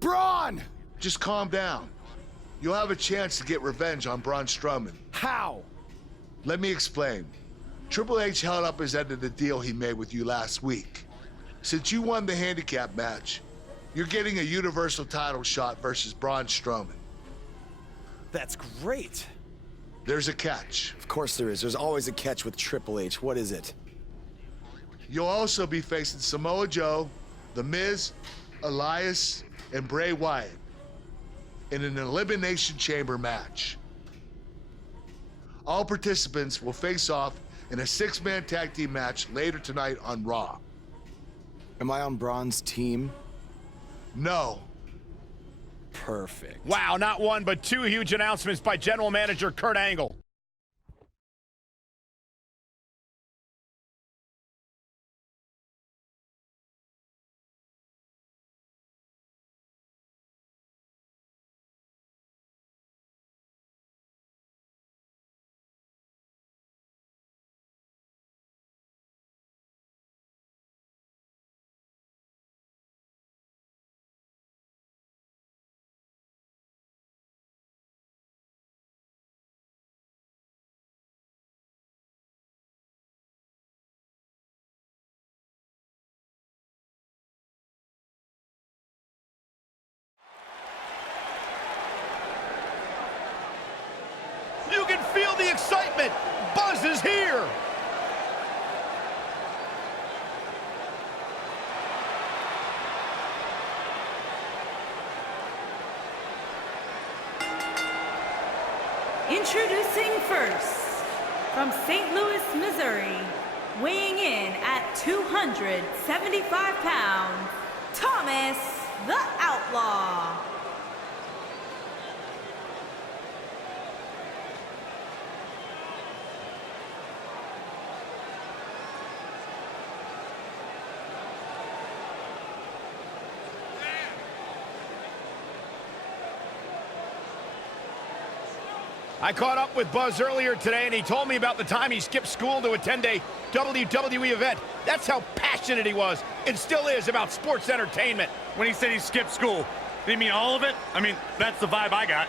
Braun! Just calm down. You'll have a chance to get revenge on Braun Strowman. How? Let me explain. Triple H held up his end of the deal he made with you last week. Since you won the handicap match, you're getting a Universal title shot versus Braun Strowman. That's great. There's a catch. Of course there is. There's always a catch with Triple H. What is it? You'll also be facing Samoa Joe, The Miz, Elias, and Bray Wyatt in an Elimination Chamber match. All participants will face off in a 6-man tag team match later tonight on Raw. Am I on Braun's team? No. Perfect. Wow, not one, but two huge announcements by General Manager Kurt Angle. You can feel the excitement. Buzz is here. Introducing first, from St. Louis, Missouri, weighing in at 275 pounds, Thomas the Outlaw. I caught up with Buzz earlier today, and he told me about the time he skipped school to attend a WWE event. That's how passionate he was, and still is, about sports entertainment. When he said he skipped school, did he mean all of it? I mean, that's the vibe I got.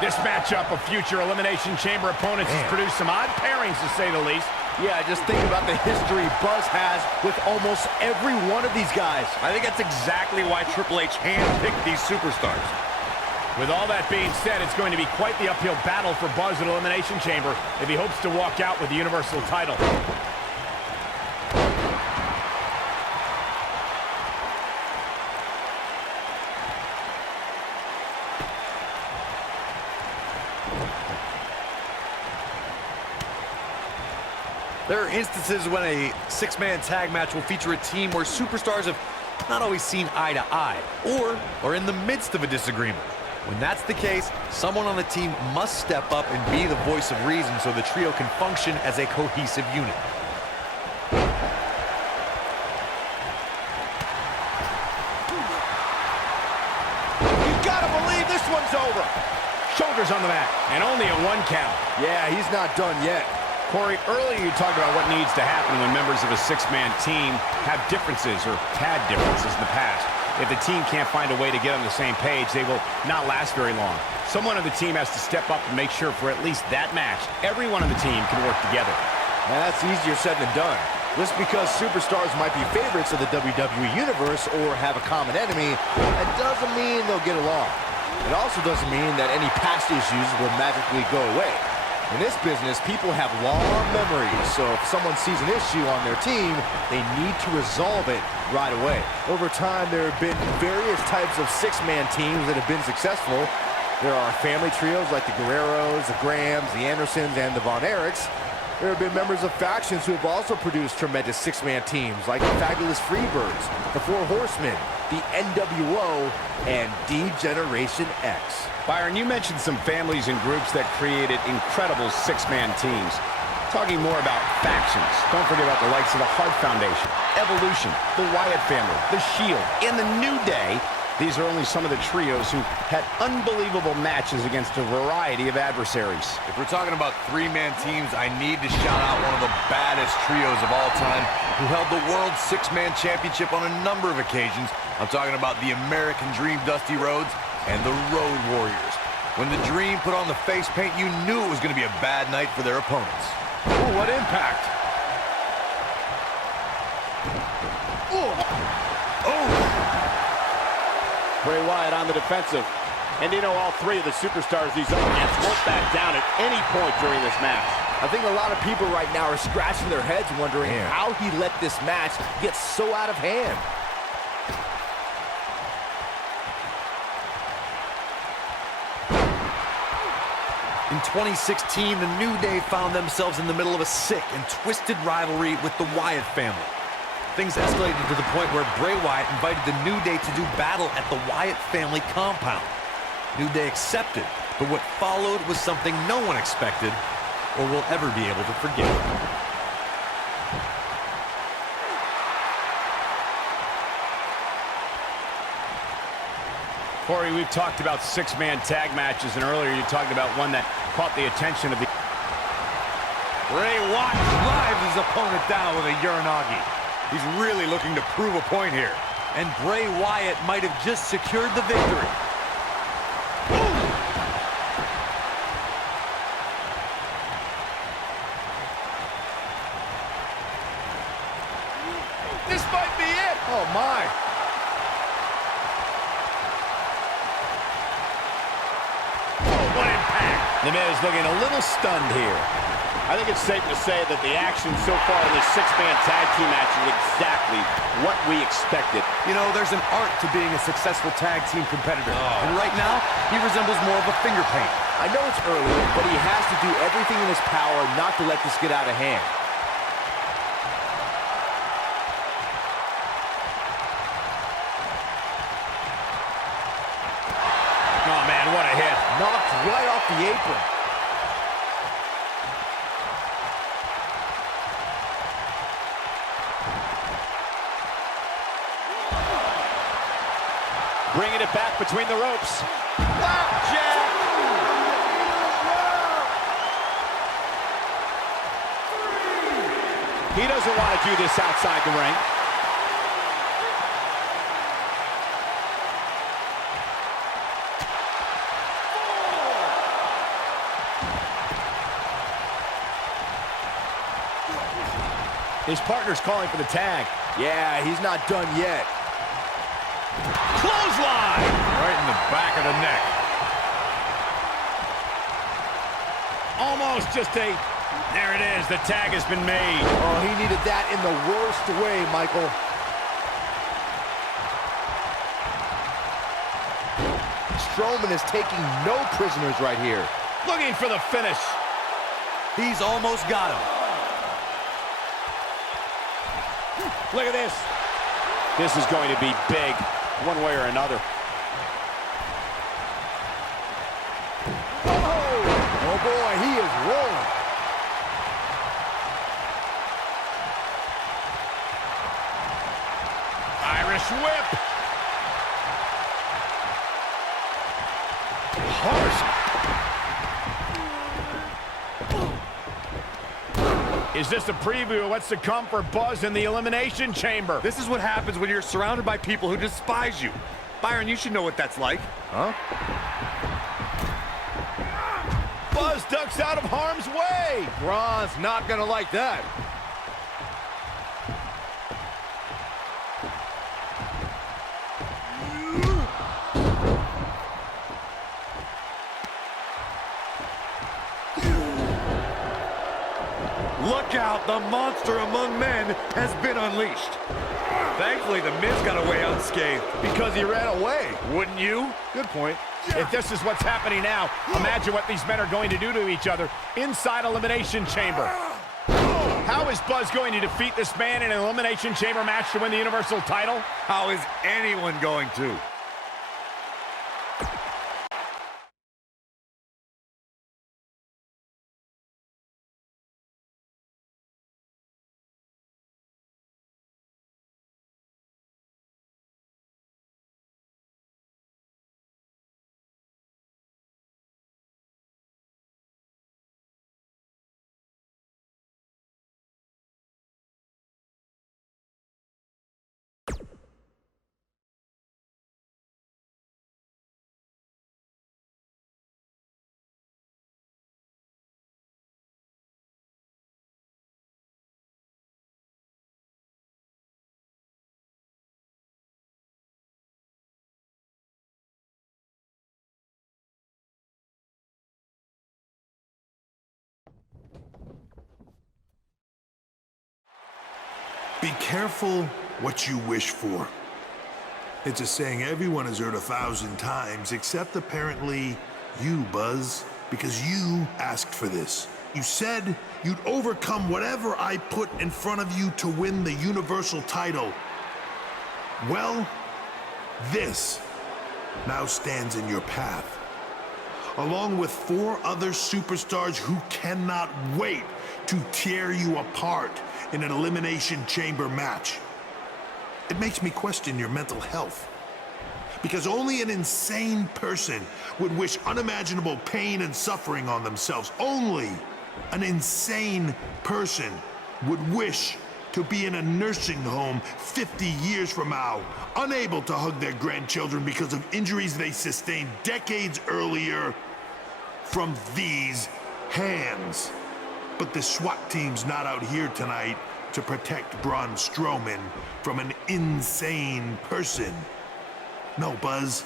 This matchup of future Elimination Chamber opponents has produced some odd pairings, to say the least. Yeah, just think about the history Buzz has with almost every one of these guys. I think that's exactly why Triple H handpicked these superstars. With all that being said, it's going to be quite the uphill battle for Buzz at Elimination Chamber if he hopes to walk out with the Universal title. There are instances when a 6-man tag match will feature a team where superstars have not always seen eye to eye, or are in the midst of a disagreement. When that's the case, someone on the team must step up and be the voice of reason so the trio can function as a cohesive unit. You gotta believe this one's over. Shoulders on the mat, and only a 1 count. Yeah, he's not done yet. Corey, earlier you talked about what needs to happen when members of a 6-man team have differences or had differences in the past. If the team can't find a way to get on the same page, they will not last very long. Someone on the team has to step up and make sure for at least that match, everyone on the team can work together. And that's easier said than done. Just because superstars might be favorites of the WWE Universe or have a common enemy, that doesn't mean they'll get along. It also doesn't mean that any past issues will magically go away. In this business, people have long memories, so if someone sees an issue on their team, they need to resolve it right away. Over time, there have been various types of 6-man teams that have been successful. There are family trios like the Guerreros, the Grahams, the Andersons, and the Von Erichs. There have been members of factions who have also produced tremendous six-man teams, like the Fabulous Freebirds, the Four Horsemen, the NWO, and D-Generation X. Byron, you mentioned some families and groups that created incredible six-man teams. Talking more about factions, don't forget about the likes of the Hart Foundation, Evolution, the Wyatt family, the Shield, and the New Day. These are only some of the trios who had unbelievable matches against a variety of adversaries. If we're talking about three-man teams, I need to shout out one of the baddest trios of all time who held the World Six-Man Championship on a number of occasions. I'm talking about the American Dream Dusty Rhodes and the Road Warriors. When the Dream put on the face paint, you knew it was going to be a bad night for their opponents. Ooh, what impact! Bray Wyatt on the defensive. And you know, all three of the superstars he's up against won't back down at any point during this match. I think a lot of people right now are scratching their heads wondering how he let this match get so out of hand. In 2016, the New Day found themselves in the middle of a sick and twisted rivalry with the Wyatt family. Things escalated to the point where Bray Wyatt invited the New Day to do battle at the Wyatt family compound. New Day accepted, but what followed was something no one expected or will ever be able to forget. Corey, we've talked about six-man tag matches, and earlier you talked about one that caught the attention of the... Bray Wyatt drives his opponent down with a Uranagi. He's really looking to prove a point here. And Bray Wyatt might have just secured the victory. This might be it! Oh, my. Oh, what impact! The man is looking a little stunned here. I think it's safe to say that the action so far in this six-man tag team match is exactly what we expected. You know, there's an art to being a successful tag team competitor. And right now, he resembles more of a finger paint. I know it's early, but he has to do everything in his power not to let this get out of hand. Oh, man, what a hit. Knocked right off the apron. Bringing it back between the ropes. Flapjack! He doesn't want to do this outside the ring. His partner's calling for the tag. Yeah, he's not done yet. Clothesline! Right in the back of the neck. Almost just a... There it is. The tag has been made. Oh, he needed that in the worst way, Michael. Strowman is taking no prisoners right here. Looking for the finish. He's almost got him. Look at this. This is going to be big, one way or another. Oh boy, he is rolling. Irish whip. Harsh. Is this a preview of what's to come for Buzz in the Elimination Chamber? This is what happens when you're surrounded by people who despise you. Byron, you should know what that's like. Huh? Buzz ducks out of harm's way. Braun's not gonna like that. Look out, the monster among men has been unleashed. Thankfully, the Miz got away unscathed. Because he ran away. Wouldn't you? Good point. If this is what's happening now, imagine what these men are going to do to each other inside Elimination Chamber. How is Buzz going to defeat this man in an Elimination Chamber match to win the Universal title? How is anyone going to? Be careful what you wish for. It's a saying everyone has heard 1,000 times, except apparently you, Buzz, because you asked for this. You said you'd overcome whatever I put in front of you to win the Universal title. Well, this now stands in your path, along with 4 other superstars who cannot wait to tear you apart in an Elimination Chamber match. It makes me question your mental health, because only an insane person would wish unimaginable pain and suffering on themselves. Only an insane person would wish to be in a nursing home 50 years from now, unable to hug their grandchildren because of injuries they sustained decades earlier from these hands. But the SWAT team's not out here tonight to protect Braun Strowman from an insane person. No, Buzz.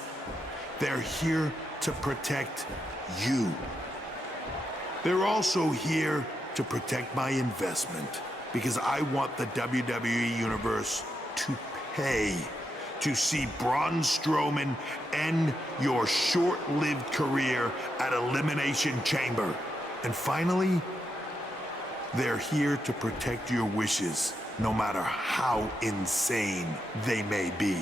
They're here to protect you. They're also here to protect my investment, because I want the WWE Universe to pay to see Braun Strowman end your short-lived career at Elimination Chamber. And finally, they're here to protect your wishes, no matter how insane they may be.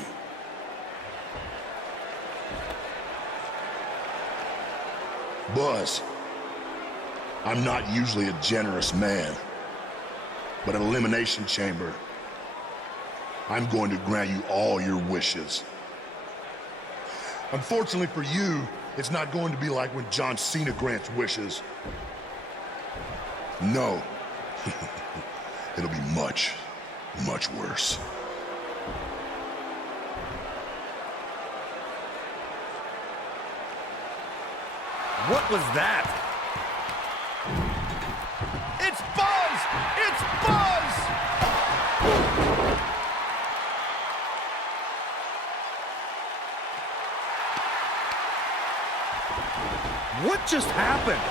Buzz, I'm not usually a generous man, but at Elimination Chamber, I'm going to grant you all your wishes. Unfortunately for you, it's not going to be like when John Cena grants wishes. No. It'll be much, much worse. What was that? It's Buzz! It's Buzz! What just happened?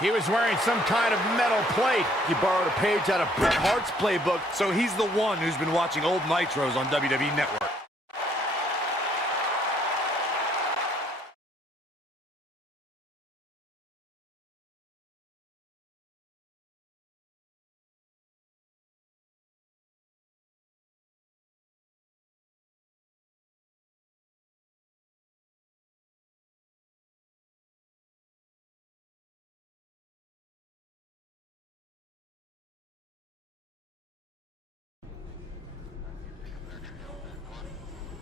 He was wearing some kind of metal plate. He borrowed a page out of Bret Hart's playbook. So he's the one who's been watching old Nitros on WWE Network.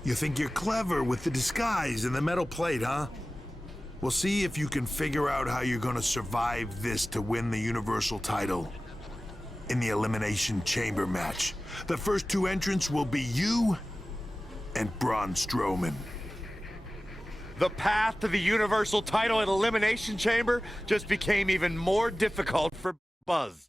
You think you're clever with the disguise and the metal plate, huh? We'll see if you can figure out how you're gonna survive this to win the Universal title in the Elimination Chamber match. The first 2 entrants will be you and Braun Strowman. The path to the Universal title at Elimination Chamber just became even more difficult for Buzz.